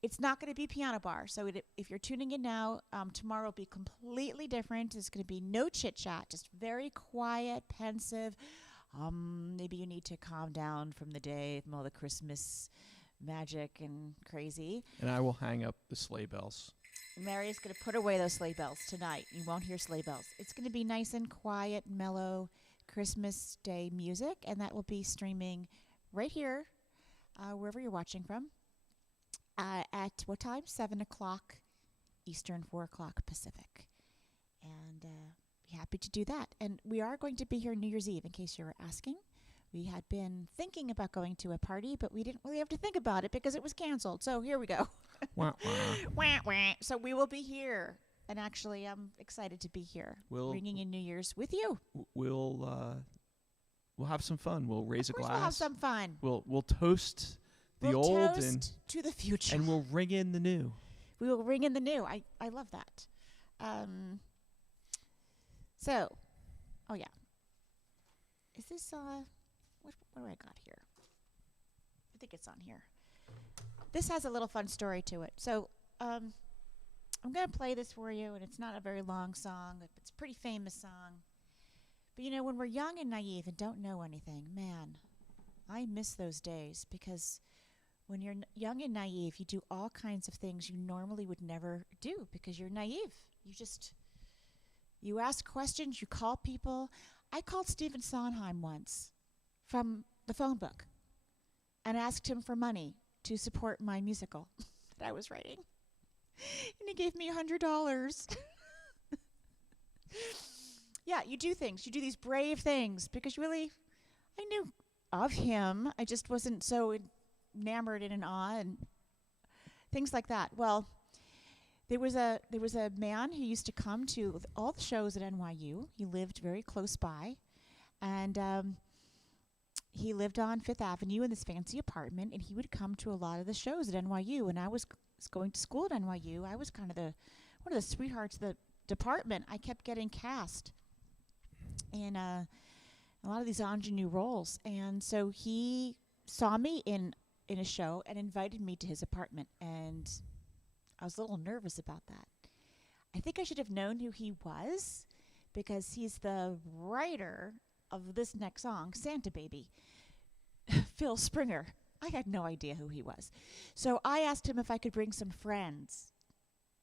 it's not going to be piano bar. So if you're tuning in now, tomorrow will be completely different. It's going to be no chit-chat, just very quiet, pensive. Maybe you need to calm down from the day, from all the Christmas magic and crazy. And I will hang up the sleigh bells. Mary's going to put away those sleigh bells tonight. You won't hear sleigh bells. It's going to be nice and quiet, mellow Christmas Day music, and that will be streaming right here, wherever you're watching from. At what time? 7 o'clock Eastern, 4 o'clock Pacific. And be happy to do that. And we are going to be here New Year's Eve, in case you were asking. We had been thinking about going to a party, but we didn't really have to think about it because it was canceled. So here we go. Wah, wah. Wah, wah. So we will be here. And actually, I'm excited to be here, bringing in New Year's with you. We'll have some fun. We'll raise a glass. We'll have some fun. We'll toast the we'll old toast and to the future. And we'll ring in the new. We will ring in the new. I love that. So, oh yeah. Is this what do I got here? I think it's on here. This has a little fun story to it. So, I'm going to play this for you, and it's not a very long song. It's a pretty famous song. But you know, when we're young and naive and don't know anything, man, I miss those days because when you're young and naive, you do all kinds of things you normally would never do because you're naive. You ask questions, you call people. I called Stephen Sondheim once from the phone book and asked him for money to support my musical that I was writing. And he gave me $100. Yeah, you do things. You do these brave things because I knew of him. I just wasn't so enamored and in awe and things like that. Well, there was a man who used to come to all the shows at NYU. He lived very close by, and he lived on Fifth Avenue in this fancy apartment, and he would come to a lot of the shows at NYU. And I was going to school at NYU. I was kind of one of the sweethearts of the department. I kept getting cast in a lot of these ingenue roles, and so he saw me in a show and invited me to his apartment, and I was a little nervous about that. I think I should have known who he was because he's the writer of this next song, Santa Baby, Phil Springer. I had no idea who he was. So I asked him if I could bring some friends.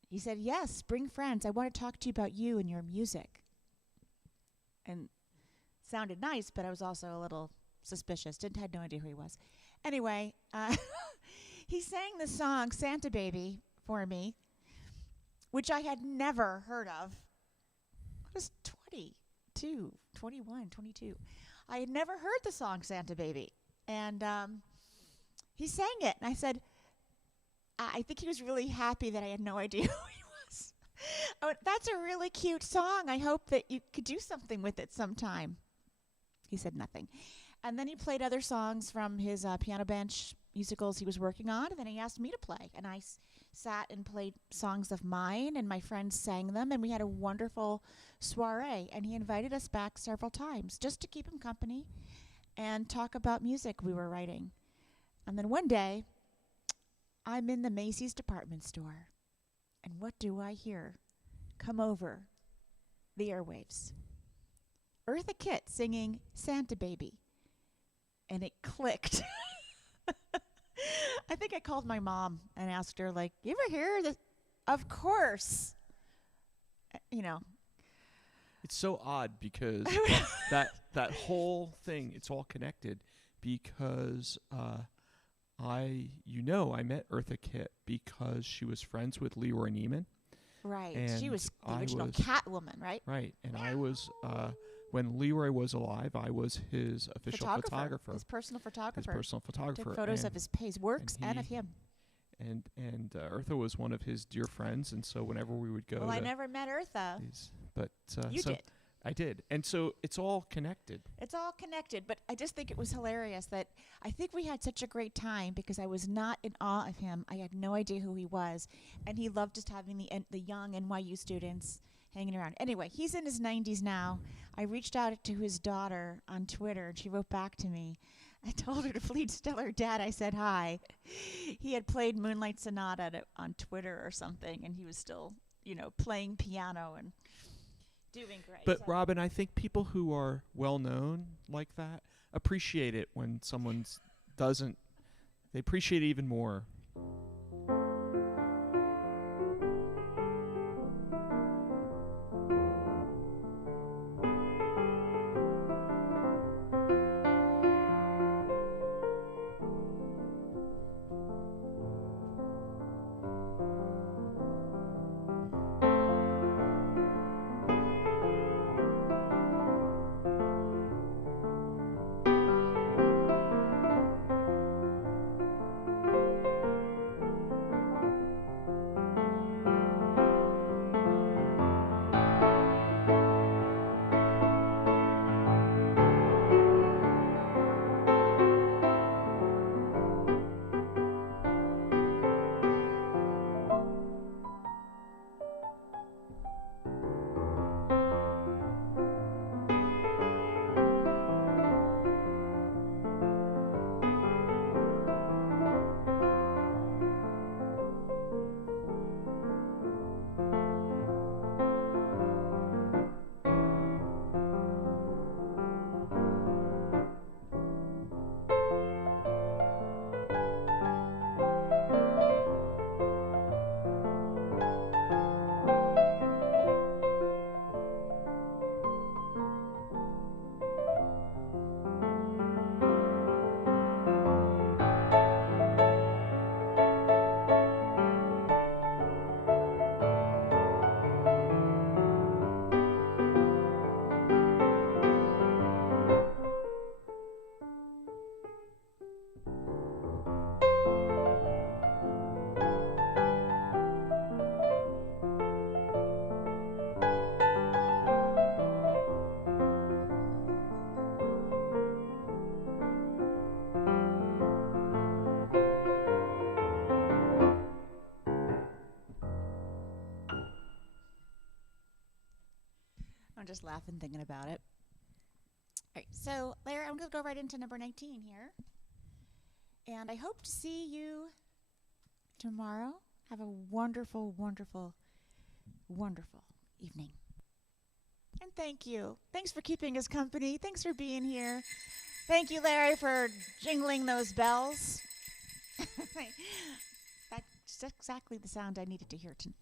He said, yes, bring friends. I want to talk to you about you and your music. And sounded nice, but I was also a little suspicious. Had no idea who he was. Anyway, he sang the song Santa Baby for me, which I had never heard of. I was 21, 22. I had never heard the song Santa Baby. And he sang it. And I said, I think he was really happy that I had no idea who he was. I went, that's a really cute song. I hope that you could do something with it sometime. He said nothing. And then he played other songs from his piano bench musicals he was working on, and then he asked me to play. And I sat and played songs of mine, and my friends sang them, and we had a wonderful soiree. And he invited us back several times just to keep him company and talk about music we were writing. And then one day, I'm in the Macy's department store, and what do I hear come over the airwaves? Eartha Kitt singing Santa Baby. And it clicked. I think I called my mom and asked her, like, you ever hear this? Of course. You know. It's so odd because that whole thing, it's all connected because I met Eartha Kitt because she was friends with Leroy Neiman. Right. And she was the original Catwoman, right? Right. And I was, when Leroy was alive, I was his official photographer. His personal photographer. Took photos of his works and of him. And Eartha was one of his dear friends, and so whenever we would go, well, I never met Eartha. But you did. I did, and so it's all connected. It's all connected, but I just think it was hilarious that I think we had such a great time because I was not in awe of him. I had no idea who he was, and he loved just having the young NYU students hanging around. Anyway, he's in his 90s now. I reached out to his daughter on Twitter, and she wrote back to me. I told her to please tell her dad I said hi. He had played Moonlight Sonata on Twitter or something, and he was still, playing piano and doing great. But Robin, I think people who are well known like that appreciate it when someone doesn't. They appreciate it even more. I'm just laughing thinking about it. All right, so Larry, I'm going to go right into number 19 here. And I hope to see you tomorrow. Have a wonderful, wonderful, wonderful evening. And thank you. Thanks for keeping us company. Thanks for being here. Thank you, Larry, for jingling those bells. That's exactly the sound I needed to hear tonight.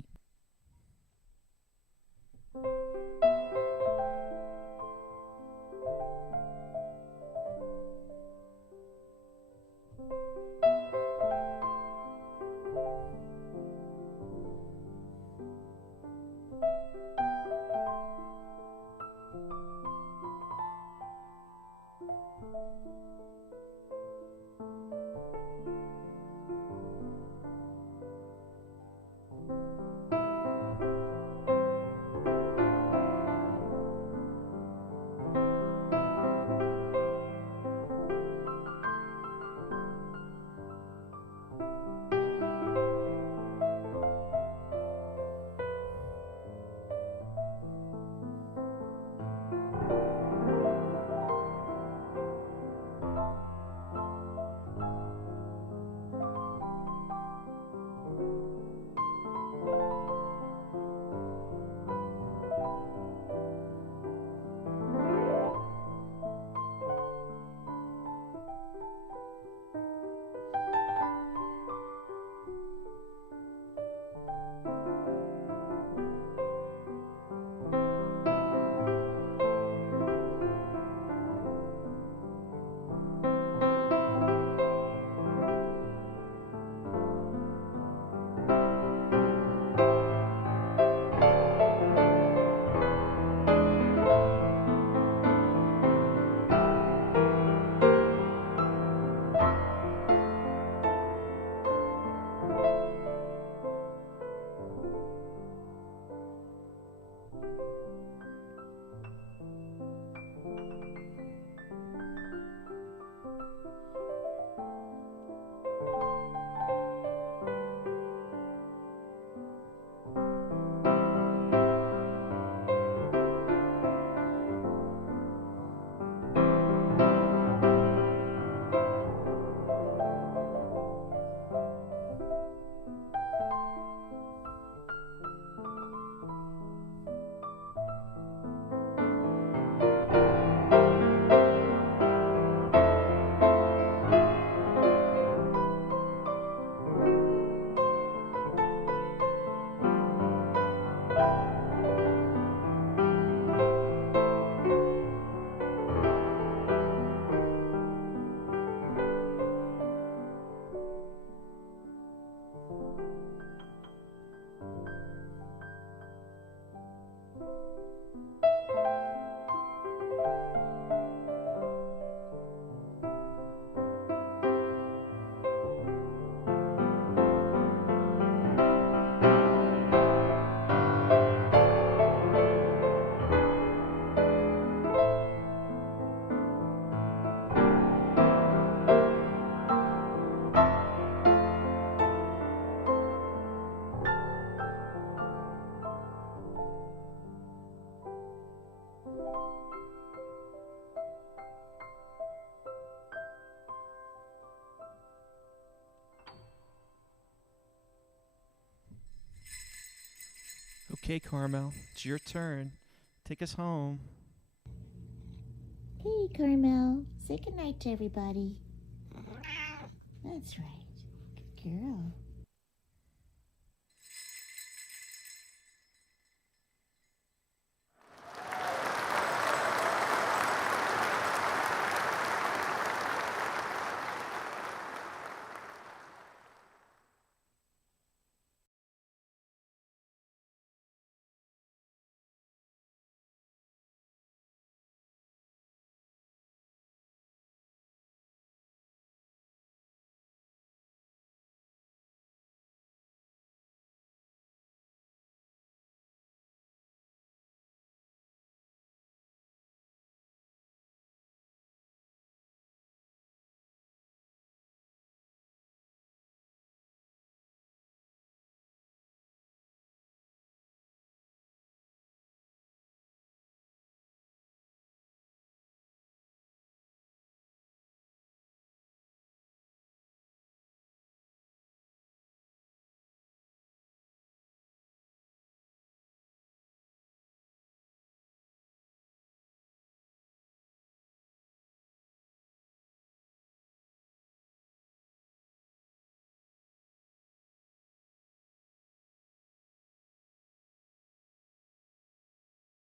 Okay, Carmel, it's your turn. Take us home. Hey, Carmel. Say goodnight to everybody. That's right. Good girl.